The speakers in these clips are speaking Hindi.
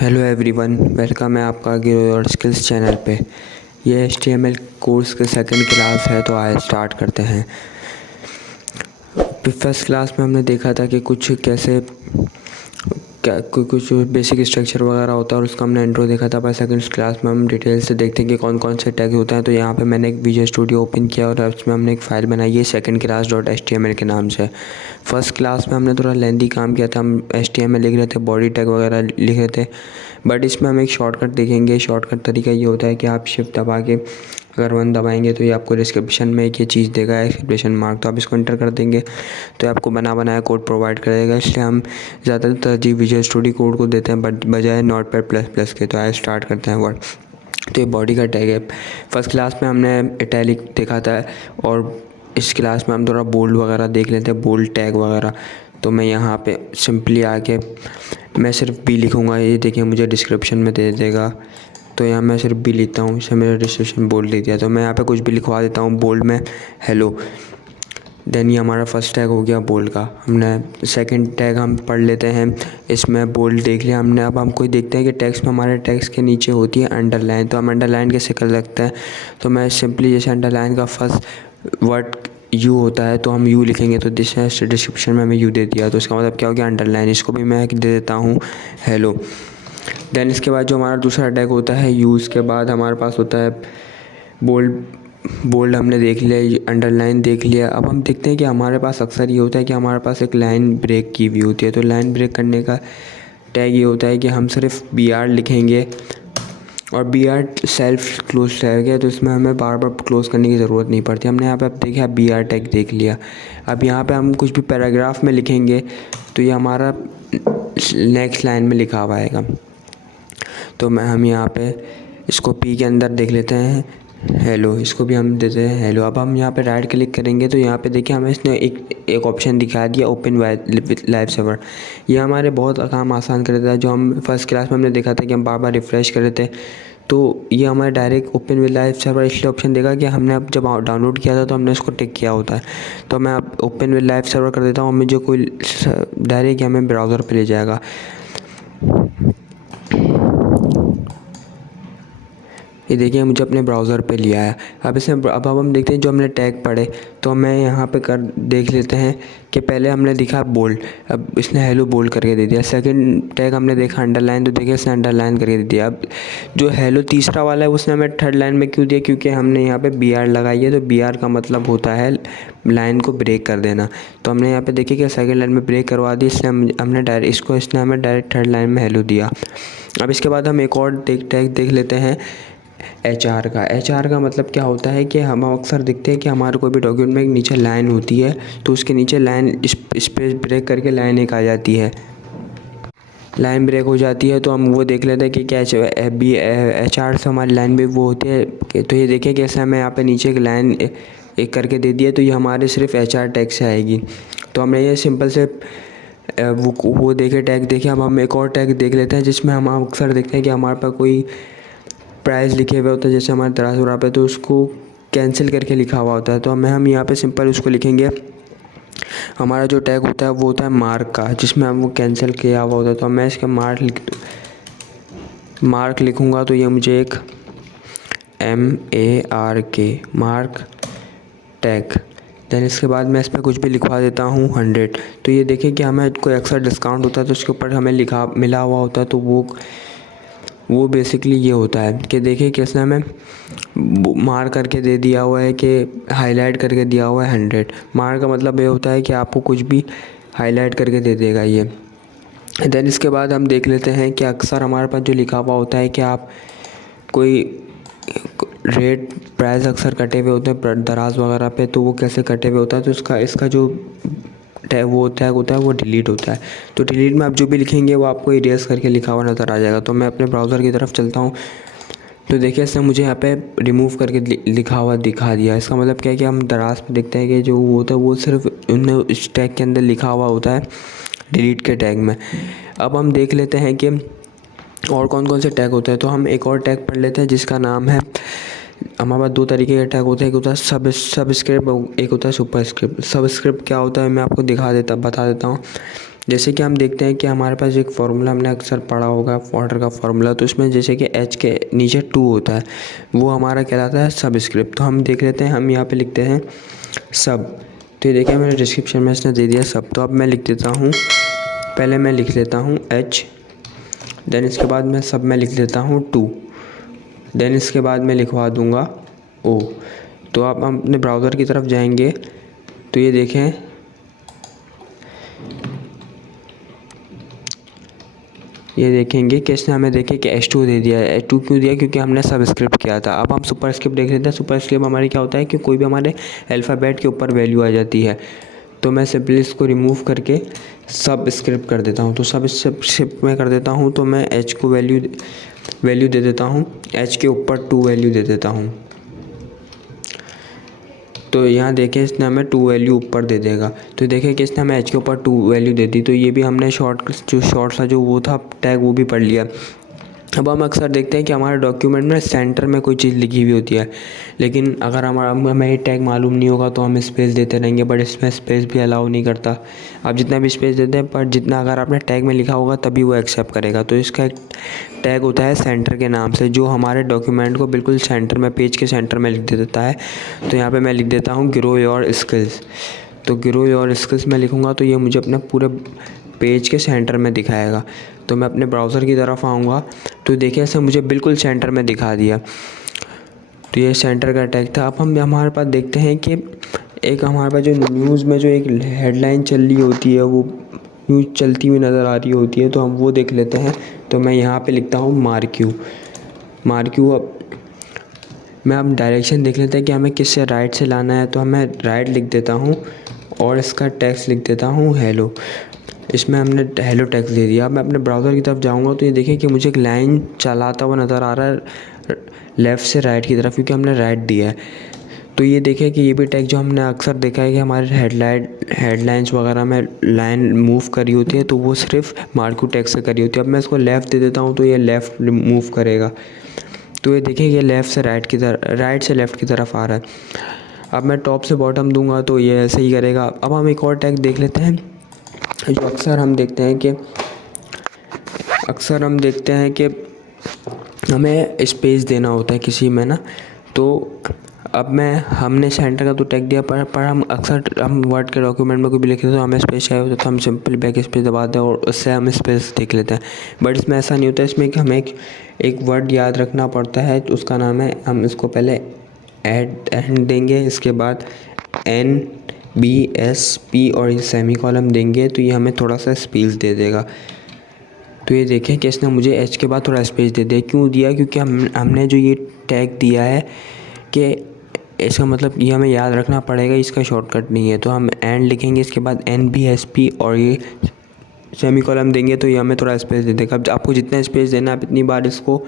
हेलो एवरीवन, वेलकम है आपका ग्रो योर स्किल्स चैनल पे। ये HTML कोर्स के सेकंड क्लास है, तो आइए स्टार्ट करते हैं। फर्स्ट क्लास में हमने देखा था कि कुछ बेसिक स्ट्रक्चर वगैरह होता है और उसका हमने इंट्रो देखा था। पर सेकंड क्लास में हम डिटेल से देखते हैं कि कौन कौन से टैग होते हैं। तो यहाँ पे मैंने एक विजुअल स्टूडियो ओपन किया और उसमें हमने एक फ़ाइल बनाई है second class.html के नाम से। फर्स्ट क्लास में हमने थोड़ा लेंथी काम किया था, हम HTML लिख रहे थे, बॉडी टैग वगैरह लिख रहे थे। बट इसमें हम एक शॉर्टकट देखेंगे। शॉर्टकट तरीका ये होता है कि आप शिफ्ट दबा के अगर 1 दबाएंगे तो ये आपको डिस्क्रिप्शन में एक ये चीज़ देगा, एक्सक्लेमेशन मार्क। तो आप इसको एंटर कर देंगे तो आपको बना बनाया कोड प्रोवाइड करेगा। इसलिए हम ज़्यादातर तरजीह विजुअल स्टूडियो कोड को देते हैं बट बजाय नोटपैड प्लस प्लस के। तो आइए स्टार्ट करते हैं वर्ड। तो ये बॉडी का टैग है। फर्स्ट क्लास में हमने इटैलिक देखा था और इस क्लास में हम थोड़ा बोल्ड वगैरह देख लेते हैं, बोल्ड टैग वगैरह। तो मैं यहाँ पे सिंपली आके मैं सिर्फ बी लिखूँगा। ये देखिए मुझे डिस्क्रिप्शन में दे देगा। तो यहाँ मैं सिर्फ बी लिखता हूँ, इसे मेरा डिस्क्रिप्शन बोल्ड दे दिया। तो मैं यहाँ पे कुछ भी लिखवा देता हूँ बोल्ड में, हेलो। देन ये हमारा फर्स्ट टैग हो गया बोल्ड का। हमने सेकंड टैग हम पढ़ लेते हैं। इसमें बोल्ड देख लिया हमने। अब हम कोई देखते हैं कि टेक्स्ट में, हमारे टेक्स्ट के नीचे होती है अंडरलाइन। तो हम अंडरलाइन कैसे कर सकते हैं? तो मैं सिंपली जैसे अंडरलाइन का फर्स्ट वर्ड यू होता है तो हम यू लिखेंगे। तो डिस्क्रिप्शन में हमें यू दे दिया, तो इसका मतलब क्या हो गया? अंडरलाइन। इसको भी मैं दे देता हूँ हेलो। देन इसके बाद जो हमारा दूसरा टैग होता है यू, उसके बाद हमारे पास होता है बोल्ड। बोल्ड हमने देख लिया, अंडरलाइन देख लिया। अब हम देखते हैं कि हमारे पास अक्सर ये होता है कि हमारे पास एक लाइन ब्रेक की हुई होती है। तो लाइन ब्रेक करने का टैग ये होता है कि हम सिर्फ बी आर लिखेंगे और B R self close tag है, तो इसमें हमें बार बार क्लोज करने की ज़रूरत नहीं पड़ती। हमने यहाँ पे अब देखा बी आर टैग देख लिया। अब यहाँ पे हम कुछ भी पैराग्राफ में लिखेंगे तो ये हमारा नेक्स्ट लाइन में लिखा हुआ आएगा। तो हम यहाँ पे इसको पी के अंदर देख लेते हैं हेलो, इसको भी हम देते हैं हेलो। अब हम यहाँ पे राइट क्लिक करेंगे तो यहाँ पे देखिए हमें इसने एक ऑप्शन दिखा दिया ओपन विद लाइव सर्वर। ये हमारे बहुत काम आसान कर देता है। जो हम फर्स्ट क्लास में हमने देखा था कि हम बार बार रिफ़्रेश कर रहे थे, तो ये हमारे direct open with live server इसलिए ऑप्शन देगा कि हमने अब जब डाउनलोड किया था तो हमने इसको टिक किया होता है। तो मैं अब ओपन विद लाइव सर्वर कर देता हूँ। मुझे कोई डायरेक्ट हमें ब्राउज़र पर ले जाएगा। ये देखिए मुझे अपने ब्राउज़र पे लिया है। अब हम देखते हैं जो हमने टैग पढ़े। तो मैं यहाँ पे देख लेते हैं कि पहले हमने लिखा बोल्ड, अब इसने हेलो बोल्ड करके दे दिया। सेकंड टैग हमने देखा अंडरलाइन, तो देखिए इसने अंडरलाइन करके दे दिया। अब जो हेलो तीसरा वाला है उसने हमें थर्ड लाइन में क्यों दिया? क्योंकि हमने यहाँ पे बी आर लगाई है। तो बी आर का मतलब होता है लाइन को ब्रेक कर देना। तो हमने यहाँ पे देखिए कि सेकंड लाइन में ब्रेक करवा दी, इसलिए हमने डायरेक्ट इसने हमें डायरेक्ट थर्ड लाइन में हेलो दिया। अब इसके बाद हम एक और टैग देख लेते हैं HR का। HR का मतलब क्या होता है कि हम अक्सर देखते हैं कि हमारे कोई भी डॉक्यूमेंट में एक नीचे लाइन होती है तो उसके नीचे लाइन स्पेस ब्रेक करके लाइन एक आ जाती है, लाइन ब्रेक हो जाती है। तो हम वो देख लेते हैं कि क्या HR से हमारी लाइन भी वो होती है। तो ये देखिए कैसे हमें यहाँ पे नीचे एक लाइन एक करके दे दिया, तो ये हमारे सिर्फ HR टैग से आएगी। तो हमने ये सिंपल से वो देखे टैग देखे। अब हम एक और टैग देख लेते हैं जिसमें हम अक्सर देखते हैं कि हमारे पास कोई प्राइस लिखे हुए होता है, जैसे हमारे 1300 रुपये, तो उसको कैंसिल करके लिखा हुआ होता है। तो हम यहाँ पे सिंपल उसको लिखेंगे। हमारा जो टैग होता है वो होता है मार्क का, जिसमें हम वो कैंसिल किया हुआ होता है। तो मैं इसका मार्क लिखूँगा तो ये मुझे एक MARK मार्क टैग। देन इसके बाद मैं इस पर कुछ भी लिखवा देता हूँ 100। तो ये देखें कि हमें कोई एक्स्ट्रा डिस्काउंट होता है तो उसके ऊपर हमें मिला हुआ होता है। तो वो बेसिकली ये होता है कि देखिए कैसे हमें मार करके दे दिया हुआ है कि हाईलाइट करके दिया हुआ है 100। मार का मतलब ये होता है कि आपको कुछ भी हाईलाइट करके दे देगा ये। देन इसके बाद हम देख लेते हैं कि अक्सर हमारे पास जो लिखा हुआ होता है कि आप कोई रेट प्राइस अक्सर कटे हुए होते हैं दराज वगैरह पे, तो वो कैसे कटे हुए होता है? तो इसका जो वो टैग होता है वो डिलीट होता है। तो डिलीट में आप जो भी लिखेंगे वो आपको इरेज करके लिखा हुआ नज़र आ जाएगा। तो मैं अपने ब्राउज़र की तरफ चलता हूँ तो देखिए इसने मुझे यहाँ पे रिमूव करके लिखा हुआ दिखा दिया। इसका मतलब क्या है कि हम दराज पे देखते हैं कि जो वो होता है वो सिर्फ उन्हें इस टैग के अंदर लिखा हुआ होता है, डिलीट के टैग में। अब हम देख लेते हैं कि और कौन कौन से टैग होते हैं। तो हम एक और टैग पढ़ लेते हैं जिसका नाम है, हमारे पास 2 तरीके के टैग होते हैं। एक होता है सबस्क्रिप्ट, एक होता है सुपरस्क्रिप्ट। सबस्क्रिप्ट क्या होता है मैं आपको बता देता हूँ। जैसे कि हम देखते हैं कि हमारे पास एक फार्मूला हमने अक्सर पढ़ा होगा वाटर का फार्मूला, तो उसमें जैसे कि एच के नीचे 2 होता है, वो हमारा कहलाता है सबस्क्रिप्ट। तो हम देख लेते हैं, हम यहाँ पे लिखते हैं सब। तो ये देखिए मैंने डिस्क्रिप्शन में इसने दे दिया सब। तो अब मैं लिख देता हूँ, पहले मैं लिख लेता हूँ एच, देन इसके बाद मैं सब में लिख लेता हूँ 2, देन इसके बाद मैं लिखवा दूँगा ओ। तो अब हम अपने ब्राउज़र की तरफ जाएंगे तो ये देखें, ये देखेंगे कि इसने हमें देखे कि H2 दे दिया है। H2 क्यों दिया? क्योंकि हमने सबस्क्रिप्ट किया था। अब हम सुपरस्क्रिप्ट देख लेते हैं। सुपरस्क्रिप्ट हमारी क्या होता है कि कोई भी हमारे अल्फ़ाबेट के ऊपर वैल्यू आ जाती है। तो मैं सिंपली इसको रिमूव करके सबस्क्रिप्ट कर देता हूँ। तो सबस्क्रिप्ट में कर देता हूँ, तो मैं H को वैल्यू दे देता हूँ, H के ऊपर 2 वैल्यू दे देता हूँ। तो यहाँ देखें इसने हमें 2 वैल्यू ऊपर दे देगा। तो देखें कि इसने हमें एच के ऊपर 2 वैल्यू दे दी। तो ये भी हमने शॉर्ट सा जो वो था टैग, वो भी पढ़ लिया। अब हम अक्सर देखते हैं कि हमारे डॉक्यूमेंट में सेंटर में कोई चीज़ लिखी हुई होती है, लेकिन अगर हमें ये टैग मालूम नहीं होगा तो हम स्पेस देते रहेंगे, बट इसमें स्पेस भी अलाउ नहीं करता। आप जितना भी स्पेस देते हैं, पर जितना अगर आपने टैग में लिखा होगा तभी वो एक्सेप्ट करेगा। तो इसका एक टैग होता है सेंटर के नाम से, जो हमारे डॉक्यूमेंट को बिल्कुल सेंटर में, पेज के सेंटर में लिख देता है। तो यहाँ पर मैं लिख देता हूँ ग्रो योर स्किल्स। तो ग्रो योर स्किल्स में लिखूँगा तो ये मुझे अपने पूरे पेज के सेंटर में दिखाएगा। तो मैं अपने ब्राउज़र की तरफ आऊँगा तो देखिए ऐसे मुझे बिल्कुल सेंटर में दिखा दिया। तो ये सेंटर का टैग था। अब हम हमारे पास देखते हैं कि एक हमारे पास जो न्यूज़ में जो एक हेडलाइन चल रही होती है, वो न्यूज़ चलती हुई नज़र आ रही होती है, तो हम वो देख लेते हैं। तो मैं यहाँ पे लिखता हूँ मार्क्यू। अब मैं अब डायरेक्शन देख लेते हैं कि हमें किससे राइट से लाना है। तो मैं राइट लिख देता हूँ और इसका टेक्स्ट लिख देता हूँ हेलो। इसमें हमने हेलो टेक्स्ट दे दिया। अब मैं अपने ब्राउज़र की तरफ जाऊँगा तो ये देखिए कि मुझे एक लाइन चलाता हुआ नज़र आ रहा है लेफ़्ट से राइट की तरफ, क्योंकि हमने राइट दिया है। तो ये देखें कि ये भी टेक्स्ट जो हमने अक्सर देखा है कि हमारे हेडलाइंस वगैरह में लाइन मूव करी होती है, तो वो सिर्फ मार्क्यू टेक्स्ट से करी होती है। अब मैं इसको लेफ़्ट दे देता हूँ तो ये लेफ़्ट मूव करेगा। तो ये देखिए ये लेफ़्ट से राइट की तरफ, राइट से लेफ़्ट की तरफ आ रहा है। अब मैं टॉप से बॉटम दूंगा तो ये ऐसे ही करेगा। अब हम एक और टैग देख लेते हैं जो अक्सर हम देखते हैं कि हमें स्पेस देना होता है किसी में ना। तो अब हमने सेंटर का तो टैग दिया, पर हम अक्सर वर्ड के डॉक्यूमेंट में कोई भी लिखते हैं तो हमें स्पेस चाहिए होता है, तो हम सिंपल बैक स्पेस दबाते हैं और उससे हम स्पेस देख लेते हैं। बट इसमें ऐसा नहीं होता। इसमें कि हमें एक वर्ड याद रखना पड़ता है, तो उसका नाम है, हम इसको पहले एंड देंगे, इसके बाद NBSP और ये सेमी कॉलम देंगे, तो ये हमें थोड़ा सा स्पेस दे देगा। तो ये देखें कि इसने मुझे एच के बाद थोड़ा स्पेस दे दिया। क्यों दिया? क्योंकि हमने जो ये टैग दिया है कि इसका मतलब ये हमें याद रखना पड़ेगा, इसका शॉर्टकट नहीं है। तो हम एंड लिखेंगे, इसके बाद NBSP और ये सेमी कॉलम देंगे, तो ये हमें थोड़ा स्पेस दे देगा। अब आपको जितना स्पेस देना है आप इतनी बार इसको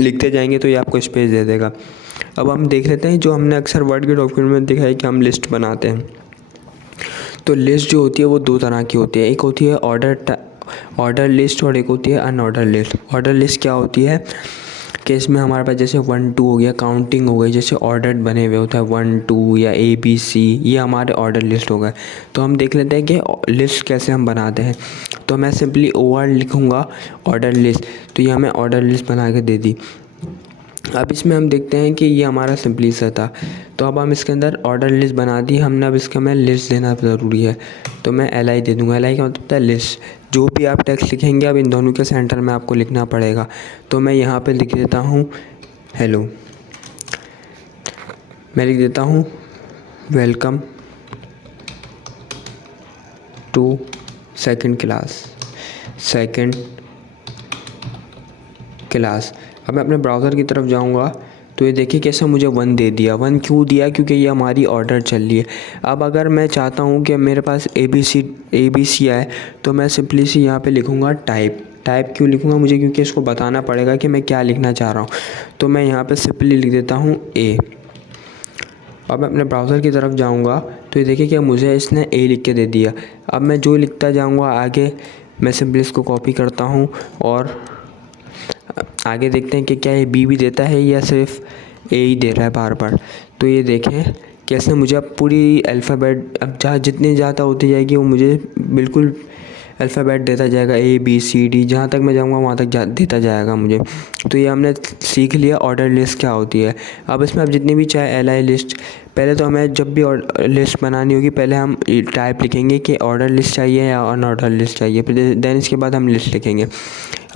लिखते जाएंगे तो ये आपको स्पेस दे देगा। अब हम देख लेते हैं जो हमने अक्सर वर्ड के डॉक्यूमेंट में देखा है कि हम लिस्ट बनाते हैं। तो लिस्ट जो होती है वो 2 तरह की होती है, एक होती है ऑर्डर लिस्ट और एक होती है अनऑर्डर लिस्ट। ऑर्डर लिस्ट क्या होती है कि इसमें हमारे पास जैसे 1 2 हो गया, काउंटिंग हो गई, जैसे ऑर्डर बने हुए होता है 1 2 या ABC, ये हमारे ऑर्डर लिस्ट हो गए। तो हम देख लेते हैं कि लिस्ट कैसे हम बनाते हैं। तो मैं सिंपली OR लिखूँगा ऑर्डर लिस्ट, तो ये हमें ऑर्डर लिस्ट बना के दे दी। अब इसमें हम देखते हैं कि ये हमारा सिंपली सा था। तो अब हम इसके अंदर ऑर्डर लिस्ट बना दी हमने। अब इसका मैं लिस्ट देना ज़रूरी है, तो मैं LI दे दूँगा। LI का मतलब होता है लिस्ट। जो भी आप टेक्स्ट लिखेंगे अब इन दोनों के सेंटर में आपको लिखना पड़ेगा। तो मैं यहाँ पे लिख देता हूँ हेलो। मैं लिख देता हूँ वेलकम टू सेकंड क्लास। अब मैं अपने ब्राउज़र की तरफ जाऊंगा तो ये देखिए कैसे मुझे 1 दे दिया। 1 क्यों दिया? क्योंकि ये हमारी ऑर्डर चल रही है। अब अगर मैं चाहता हूँ कि मेरे पास ABC आए, तो मैं सिंपली सी यहाँ पे लिखूँगा टाइप क्यों लिखूँगा मुझे? क्योंकि इसको बताना पड़ेगा कि मैं क्या लिखना चाह रहा हूँ। तो मैं यहाँ पे सिंपली लिख देता हूँ A। अब मैं अपने ब्राउज़र की तरफ जाऊँगा तो ये देखिए कि मुझे इसने A लिख के दे दिया। अब मैं जो लिखता जाऊँगा आगे, मैं सिंपली इसको कॉपी करता हूँ और देखते हैं कि क्या ये B भी देता है या सिर्फ A ही दे रहा है बार बार। तो ये देखें कैसे मुझे अब पूरी अल्फ़ाबेट अब जहाँ जितनी ज़्यादा होती जाएगी वो मुझे बिल्कुल अल्फ़ाबेट देता जाएगा, ABCD, जहाँ तक मैं जाऊँगा वहाँ तक देता जाएगा मुझे। तो ये हमने सीख लिया ऑर्डर लिस्ट क्या होती है। अब इसमें आप जितनी भी चाहे LI लिस्ट, पहले तो हमें जब भी लिस्ट बनानी होगी पहले हम टाइप लिखेंगे कि ऑर्डर लिस्ट चाहिए या अनऑर्डर लिस्ट चाहिए, फिर देन इसके बाद हम लिस्ट लिखेंगे।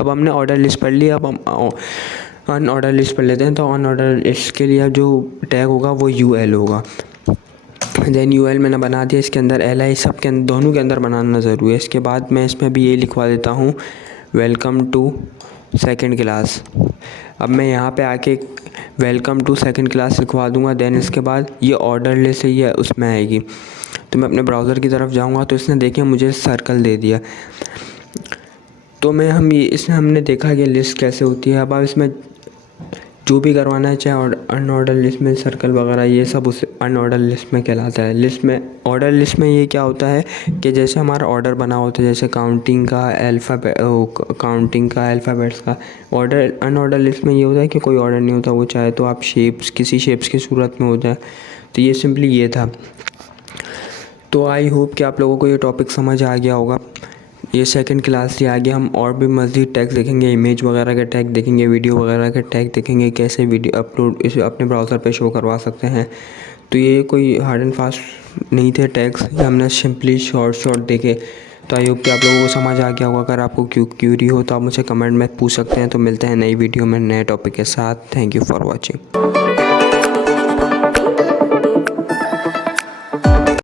अब हमने ऑर्डर लिस्ट पढ़ लिया, अब हम अनऑर्डर लिस्ट पढ़ लेते हैं। तो अनऑर्डर लिस्ट के लिए जो टैग होगा वो UL होगा। देन UL मैंने बना दिया, इसके अंदर LI सब के दोनों के अंदर बनाना ज़रूरी है। इसके बाद मैं इसमें भी ये लिखवा देता हूँ वेलकम टू सेकंड क्लास। अब मैं यहाँ पे आके वेलकम टू सेकंड क्लास लिखवा दूँगा। देन इसके बाद ये ऑर्डर लिस्ट है ये उसमें आएगी। तो मैं अपने ब्राउज़र की तरफ जाऊँगा तो इसने देखिए मुझे सर्कल दे दिया। तो इसमें हमने देखा कि लिस्ट कैसे होती है। अब आप इसमें जो भी करवाना है चाहे अनऑर्डर लिस्ट में सर्कल वगैरह ये सब उस अनऑर्डर लिस्ट में कहलाता है। ऑर्डर लिस्ट में ये क्या होता है कि जैसे हमारा ऑर्डर बना होता है, जैसे काउंटिंग का अल्फ़ाबेट्स का ऑर्डर। अनऑर्डर लिस्ट में ये होता है कि कोई ऑर्डर नहीं होता, वो चाहे तो आप किसी शेप्स की सूरत में होता है। तो ये सिंपली ये था। तो आई होप कि आप लोगों को ये टॉपिक समझ आ गया होगा। ये सेकंड क्लास से आगे हम और भी मज़ीद टैग देखेंगे, इमेज वगैरह के टैग देखेंगे, वीडियो वगैरह के टैग देखेंगे, कैसे वीडियो अपलोड इसे अपने ब्राउज़र पे शो करवा सकते हैं। तो ये कोई हार्ड एंड फास्ट नहीं थे टैग्स, ये हमने सिंपली शॉर्ट देखे। तो आई होप कि आप लोगों को समझ आ गया होगा। अगर आपको क्यूरी हो तो आप मुझे कमेंट में पूछ सकते हैं। तो मिलते हैं नई वीडियो में नए टॉपिक के साथ। Thank you for watching.